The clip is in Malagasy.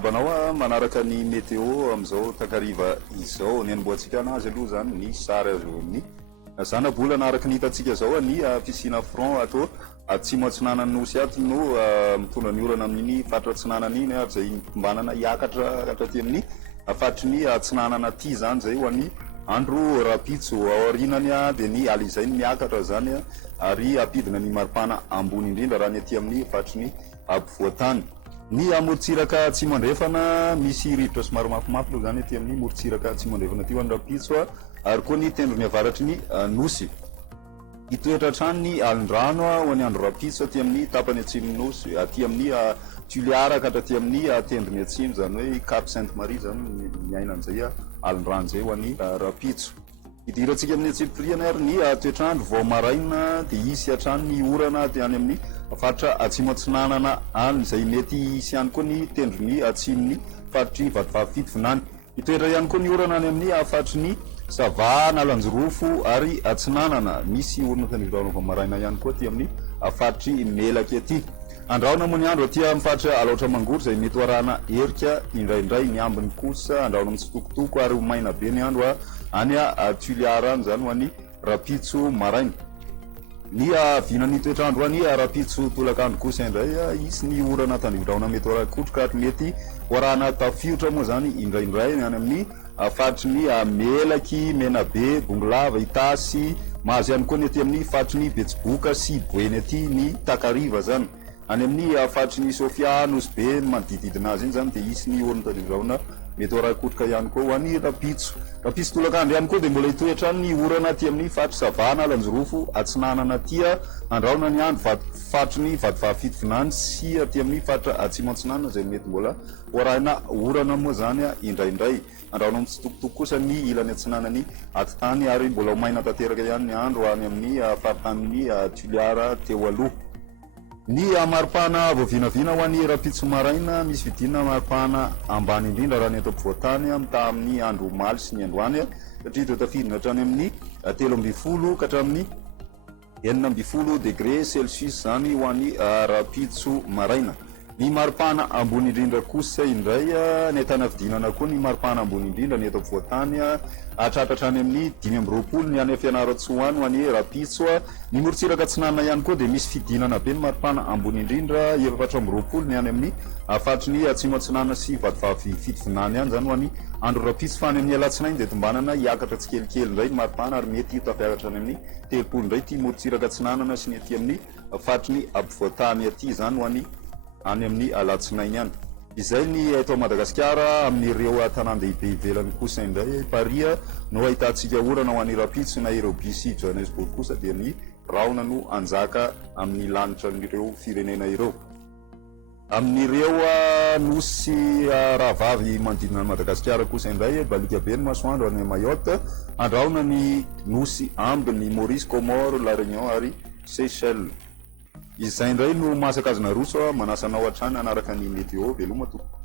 miarabanao manaraka ny météo amizao takariva izao ny anomboantsika anazy aloha zany ny sary azo amin'ny zanabola anaraka ny hitatsika zao ny piscine front ato atsimo atsinanany nosy ato no mitondra ny orana amin'iny fatra atsinanana iny ary zay mbanana hiakatra atraty amin'ny fatry ny atsinanana aty zany zay ho an'ny andro rapitso aorinany dia ny ala izay ny miakatra zany ary apidina ny maripana ambony indrindra raha ny aty amin'ny fatry ny ampovoantany ny amorontsiraka tsy mandrefana misy rivotra somary mafimafy aloha zany aty amin'ny morontsiraka tsy mandrefana aty ho an'ny rapitso ary koa ny tendrony avaratry ny nosy hitoetra hatrany ny alin-drano ho an'ny andro rapitso aty amin'ny tapany atsimon'ny nosy aty amin'ny tuliara ka hatraty amin'ny tendrony atsimo zany hoe Cap Sainte Marie zany miaina an'izay alin-drano zay ho an'ny rapitso idirantsika amin'ny atsipriana ary ny toetrandro vao maraina dia isy hatrany ny orana dia any amin'ny faritra atsimo atsinanana any izay mety isy ihany koa ny tendrony atsimony faritry vatovavofito vinany hitoetra ihany koa ny orana any amin'ny faritry ny savana lanjorofo ary atsinanana misy orana tanivraona va maraina ihany koa aty amin'ny faritry melaky aty andraona moa ny andro aty amin'ny faritra alaotra mangory izay mety hoarahana herika indraindray ny ambiny kosa andraona mitsitokotoko ary maina be ny andro any tuliara any zany ho an'ny rapitso maraina ny vinany toetrandro any rapitso tolakandro kosa indray isy ny orana tanivraona mety hoarakotroka ary mety hoarahana tafiotra moa zany indraindray any amin'ny faritry ny melaky menabe bongolava itasy mahazo ihany koa ny aty amin'ny faritry ny betsiboka sy boeny aty ny takariva zany any amin'ny faritry ny sofia nosy be manodididina azy iny zany dia isy ny orana tanivraona mety hoarakotroka ihany koa ho an'ny rapitso tolakandro ihany koa dia mbola hitoetra ny orana aty amin'ny fatry savana lanjorofo atsinanana aty andraona ny andro fatry ny vatovavofito vinany sy aty amin'ny fatra atsimo atsinanana zay mety mbola hoarahina orana moa zany indraindray andraona mitsitokotoko kosa ny ilany atsinanany atitany ary mbola homaina tanteraka ihany ny andro any amin'ny faritany tuliara teo aloha ny maripana voavinavina ho an'ny rapitso maraina misy vidinina maripana ambany indrindra raha ny eto ampovoantany mita amin'ny andro omaly sy ny androany satria teo tafidina hatrany amin'ny 13 ka hatramin'ny 19 degré celsius zany ho an'ny rapitso maraina ny maripana ambony indrindra kosa indray ny ahitana vidinana koa ny maripana ambony indrindra ny eto ampovoantany hatratratra any amin'ny 5 ny any fianaratsoany ho an'ny rapitso ny morontsiraka atsinanana ihany koa dia misy fidinana be ny maripana ambony indrindra 4 ny any amin'ny faritry ny atsimo atsinanana sy vatovavofito vinany any zany ho an'ny andro rapitso fa any amin'ny alatsinainy dia tombanana hiakatra tsikelikely indray ny maripana ary mety tafiakatra any amin'ny 30 indray ty morontsiraka atsinanana sy ny aty amin'ny faritry ny ampovoantany aty zany ho an'ny any amin'ny alatsinainy any izay ny eto Madagasikara amin'ireo tanàn-dehibe ivelany kosa indray paria no ahitantsika orana ho an'ny rapitso na ireo BC Johannesburg kosa dia ny raona no anjaka amin'ny lanitra n'ireo firenena ireo amin'ireo nosy rahavavy manodidina ny Madagasikara kosa indray balika be ny masoandro any Mayotte andraona ny nosy ambiny Maurice, Comore, La Réunion ary Seychelles izay indray no mahasakazona roso manasanao hatrany anaraka ny météo veloma tompoko